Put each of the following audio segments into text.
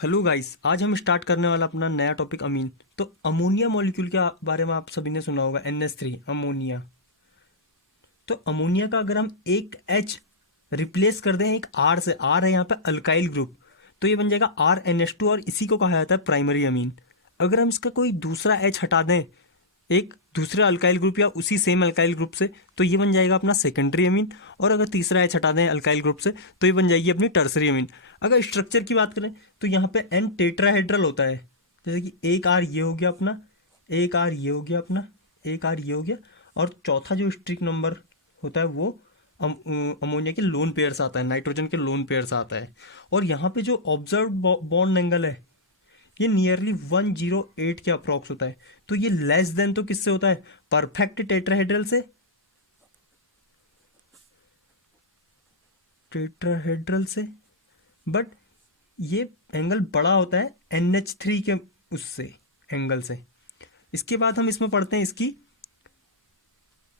Hello guys, आज हम start करने वाला अपना नया टॉपिक अमीन। तो अमोनिया मॉलिक्यूल के बारे में आप सभी ने सुना होगा, NH3 अमोनिया। तो अमोनिया का अगर हम एक H रिप्लेस कर दें एक R से, R है यहाँ पे अल्काइल ग्रुप, तो ये बन जाएगा RNH2 और इसी को कहा जाता है प्राइमरी अमीन। अगर हम इसका कोई दूसरा H हटा दें एक दूसरे अल्काइल ग्रुप या उसी सेम अल्काइल ग्रुप से, तो ये बन जाएगा अपना सेकेंडरी अमीन। और अगर तीसरा एच हटा दें अल्काइल ग्रुप से, तो ये बन जाएगी अपनी टर्सरी अमीन। अगर स्ट्रक्चर की बात करें तो यहाँ पे एन टेट्राहेड्रल होता है। जैसे कि एक आर ये हो गया अपना, एक आर ये हो गया अपना, एक आर ये हो गया, और चौथा जो स्ट्रिक नंबर होता है वो अमोनिया के लोन पेयर्स आता है, नाइट्रोजन के लोन पेयर्स आता है। और यहाँ पे जो ऑब्जर्व बॉन्ड एंगल है ये नियरली 108 के अप्रॉक्स होता है। तो ये लेस देन तो किससे होता है? परफेक्ट टेट्राहेड्रल से, टेट्राहेड्रल से। बट ये एंगल बड़ा होता है NH3 के उससे, एंगल से। इसके बाद हम इसमें पढ़ते हैं इसकी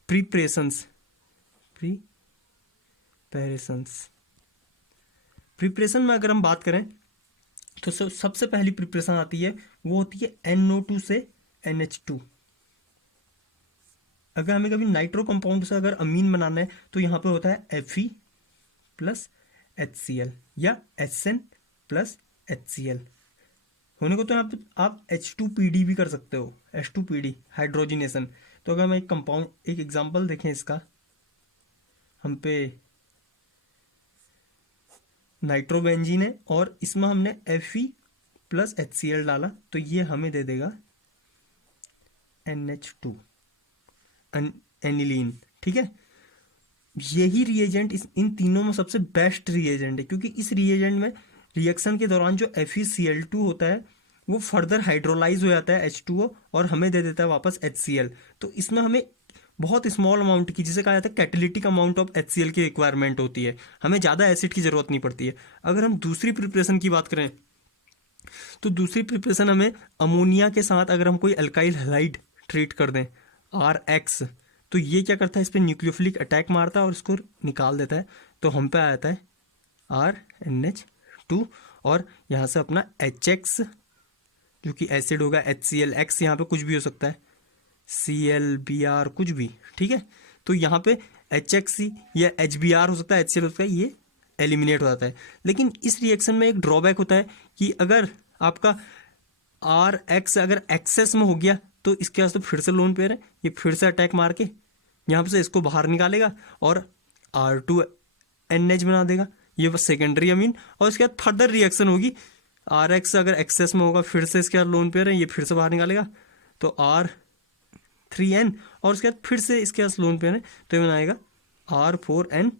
प्रिपरेशंस। प्रिपरेशंस प्रिपरेशन में अगर हम बात करें तो सबसे पहली प्रिपरेशन आती है, वो होती है NO2 से NH2। अगर हमें कभी नाइट्रो कंपाउंड से अगर अमीन बनाना है तो यहाँ पे होता है Fe प्लस HCl या HN प्लस HCl। होने को तो यहाँ पे आप H2PD भी कर सकते हो, H2PD हाइड्रोजिनेशन। तो अगर हम एक कंपाउंड, एक एग्जांपल देखें इसका, हम पे नाइट्रोबेंजीन है और इसमें हमने Fe प्लस HCl डाला, तो ये हमें दे देगा NH2 एनिलीन। ठीक है, यही रिएजेंट इन तीनों में सबसे बेस्ट रिएजेंट है, क्योंकि इस रिएजेंट में रिएक्शन के दौरान जो FeCl2 होता है वो फर्दर हाइड्रोलाइज हो जाता है H2O और हमें दे देता है वापस HCl। तो इसमें हमें बहुत स्मॉल अमाउंट की, जिसे कहा जाता है कैटेलिटिक अमाउंट ऑफ HCl की रिक्वायरमेंट होती है, हमें ज़्यादा एसिड की ज़रूरत नहीं पड़ती है। अगर हम दूसरी प्रिपरेशन की बात करें तो दूसरी प्रिपरेशन हमें अमोनिया के साथ अगर हम कोई अल्काइल हैलाइड ट्रीट कर दें RX, तो ये क्या करता है, इस पर न्यूक्लियोफिलिक अटैक मारता है और इसको निकाल देता है। तो हम पे आ जाता है RNH2 और यहाँ से अपना HX जो कि एसिड होगा, HClX यहाँ पे कुछ भी हो सकता है, ClBr कुछ भी। ठीक है, तो यहाँ पे HXC या HBr हो सकता है, HCl हो सकता है, ये एलिमिनेट हो जाता है। लेकिन इस रिएक्शन में एक ड्रॉबैक होता है कि अगर आपका RX अगर एक्सेस में हो गया तो इसके पास तो फिर से लोन पेयर है, ये फिर से अटैक मार के यहाँ से इसको बाहर निकालेगा और R2NH बना देगा, ये बस सेकेंडरी अमीन। और इसके बाद फर्दर रिएक्शन होगी, RX अगर एक्सेस में होगा फिर से इसके बाद लोन पेयर है, ये फिर से बाहर निकालेगा तो R3N, और उसके बाद फिर से इसके पास लोन पेयर है तो ये बनाएगा R4N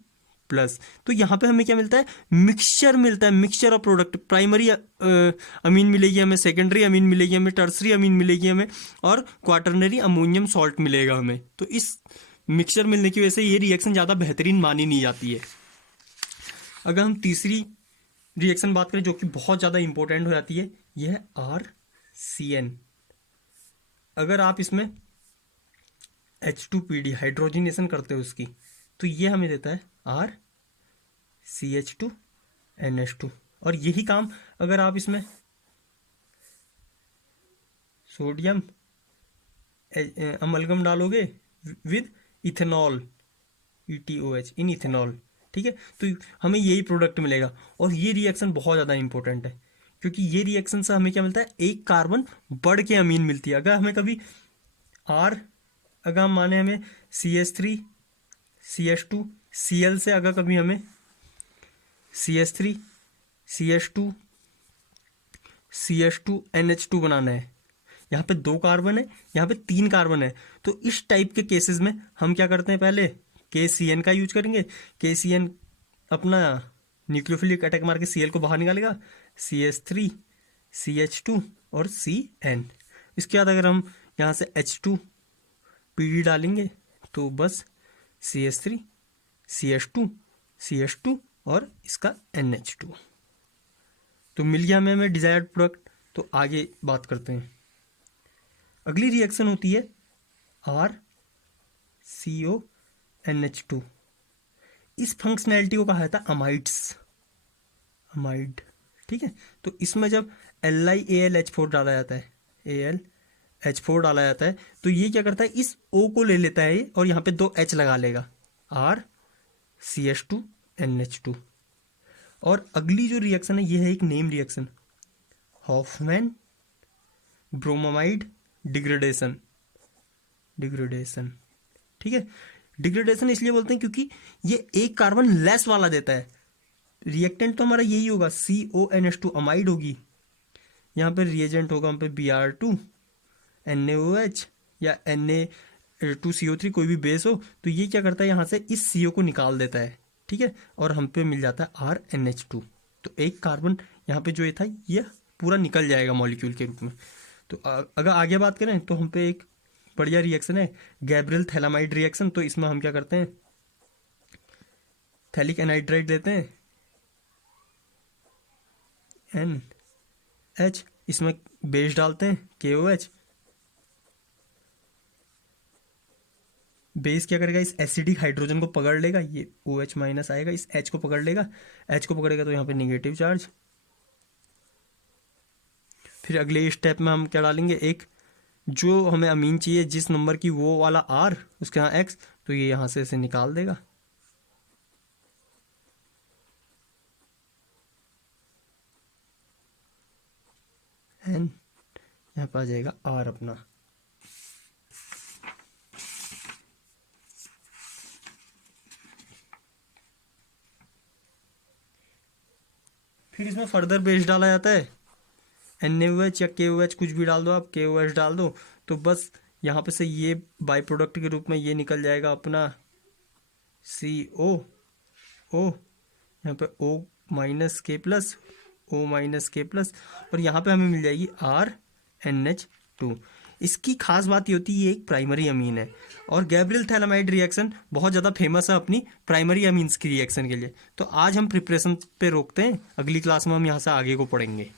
प्लस। तो यहाँ पे हमें क्या मिलता है? मिक्सचर मिलता है, mixture of product. Primary amine मिलेगी हमें, सेकेंडरी अमीन मिलेगी हमें, टर्सरी अमीन मिलेगी हमें, और क्वाटरनरी अमोनियम सॉल्ट मिलेगा हमें। तो इस मिक्सचर मिलने की वजह से ये रिएक्शन ज़्यादा बेहतरीन मानी नहीं जाती है। अगर हम तीसरी रिएक्शन बात करें जो कि बहुत ज़्यादा इंपॉर्टेंट हो जाती है, यह है RCN। अगर आप इसमें H2PD हाइड्रोजिनेशन करते हो उसकी, तो ये हमें देता है RCH2NH2। और यही काम अगर आप इसमें सोडियम अमलगम डालोगे with ethanol, ETOH in ethanol, ठीक है, तो हमें यही प्रोडक्ट मिलेगा। और ये रिएक्शन बहुत ज़्यादा इंपॉर्टेंट है, क्योंकि ये रिएक्शन से हमें क्या मिलता है? एक कार्बन बढ़ के अमीन मिलती है। अगर हमें कभी R, अगर हम माने हमें CH3 CH2 Cl से अगर कभी हमें CH3 CH2 CH2 NH2 बनाना है, यहाँ पे 2 कार्बन है, यहाँ पे 3 कार्बन है, तो इस टाइप के केसेस में हम क्या करते हैं? पहले KCN का यूज करेंगे। KCN अपना न्यूक्लियोफिलिक अटैक मार के Cl को बाहर निकालेगा, CH3 CH2 और CN। इसके बाद अगर हम यहाँ से H2PD डालेंगे तो बस CH3 CH2 CH2 और इसका NH2, तो मिल गया हमें डिजायर्ड प्रोडक्ट। तो आगे बात करते हैं। अगली रिएक्शन होती है RCONH2। इस फंक्शनैलिटी को कहा जाता है अमाइड्स, अमाइड। ठीक है। तो इसमें जब LiAlH4 डाला जाता है, AlH4 डाला जाता है, तो ये क्या करता है, इस O को ले लेता है और यहाँ पे 2 H लगा लेगा, RCH2NH2। और अगली जो रिएक्शन है ये है एक name reaction, Hofmann bromamide degradation. ठीक है। डिग्रेडेशन इसलिए बोलते हैं क्योंकि ये एक कार्बन लेस वाला देता है। रिएक्टेंट तो हमारा यही होगा, CONH2 अमाइड होगी, यहाँ पे रिएजेंट होगा हम पे Br2 NaOH या Na2CO3, कोई भी बेस हो, तो ये क्या करता है यहाँ से इस CO को निकाल देता है, ठीक है, और हम पे मिल जाता है RNH2। तो एक कार्बन यहाँ पे जो ये था ये पूरा निकल जाएगा मॉलिक्यूल के रूप में। तो अगर आगे बात करें तो हम पे एक बढ़िया रिएक्शन है गैब्रियल थैलामाइड रिएक्शन। तो इसमें हम क्या करते हैं, थैलिक एनहाइड्राइड देते हैं NH, इसमें बेस डालते हैं KOH। बेस क्या करेगा, इस एसिडिक हाइड्रोजन को पकड़ लेगा, ये OH माइनस आएगा, इस H को पकड़ लेगा, H को पकड़ेगा तो यहाँ पे निगेटिव चार्ज। फिर अगले स्टेप में हम क्या डालेंगे, एक जो हमें अमीन चाहिए जिस नंबर की वो वाला R, उसके यहाँ X, तो ये यहाँ से इसे निकाल देगा। एन यहाँ पर आ जाएगा R अपना। फिर इसमें फर्दर बेस डाला जाता है NaOH या KOH, कुछ भी डाल दो आप, KOH डाल दो, तो बस यहाँ पे से ये बाई प्रोडक्ट के रूप में ये निकल जाएगा अपना CO O, यहाँ पे O minus K plus, O minus K plus, और यहाँ पे हमें मिल जाएगी RNH2। इसकी खास बात ये होती है ये एक प्राइमरी अमीन है, और गैब्रियल थैलामाइड रिएक्शन बहुत ज़्यादा फेमस है अपनी प्राइमरी अमीन्स की रिएक्शन के लिए। तो आज हम प्रिपरेशन पे रोकते हैं, अगली क्लास में हम यहाँ से आगे को पढ़ेंगे।